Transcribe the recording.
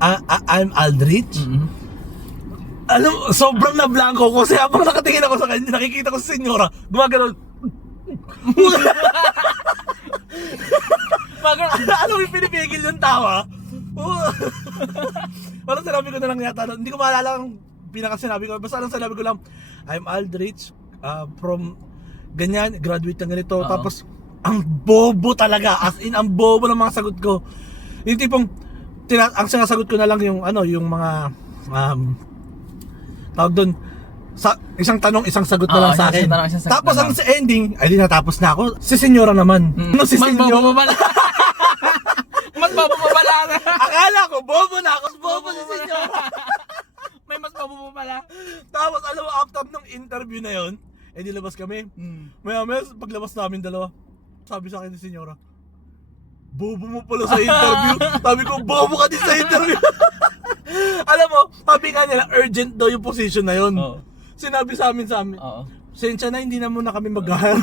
I'm Aldrich. Alam, sobrang na-blanco ko kasi habang nakatingin ako sa kanya, nakikita ko si senyora, gumagano'n. Alam mo yung pinipigil yung tawa? Parang sinabi ko na lang yata, hindi ko maalala ang pinakasinabi ko. Basta lang sinabi ko lang, I'm Aldrich, from ganyan, graduate ng ganito. Tapos, ang bobo talaga, as in, ang bobo ng mga sagot ko. Yung tipong, ang sinasagot ko na lang yung, yung mga, tawag doon, isang tanong, isang sagot na lang sa akin. Tapos ang sa ending, ay di natapos na ako. Si senyora naman. Ano si senyora? Mas bobo pa pala. Akala ko, bobo na ako. Bobo si senyora. May mas bobo pa pala. Tapos alam mo, after nung interview na yon, di labas kami. Maya paglabas namin dalawa, sabi sa akin ni senyora, bobo mo pala sa interview. Sabi ko, bobo ka din sa interview. Alam mo, sabi nga nila, urgent daw yung position na yon. Sinabi sa amin, sensya na, hindi na muna kami mag-hire.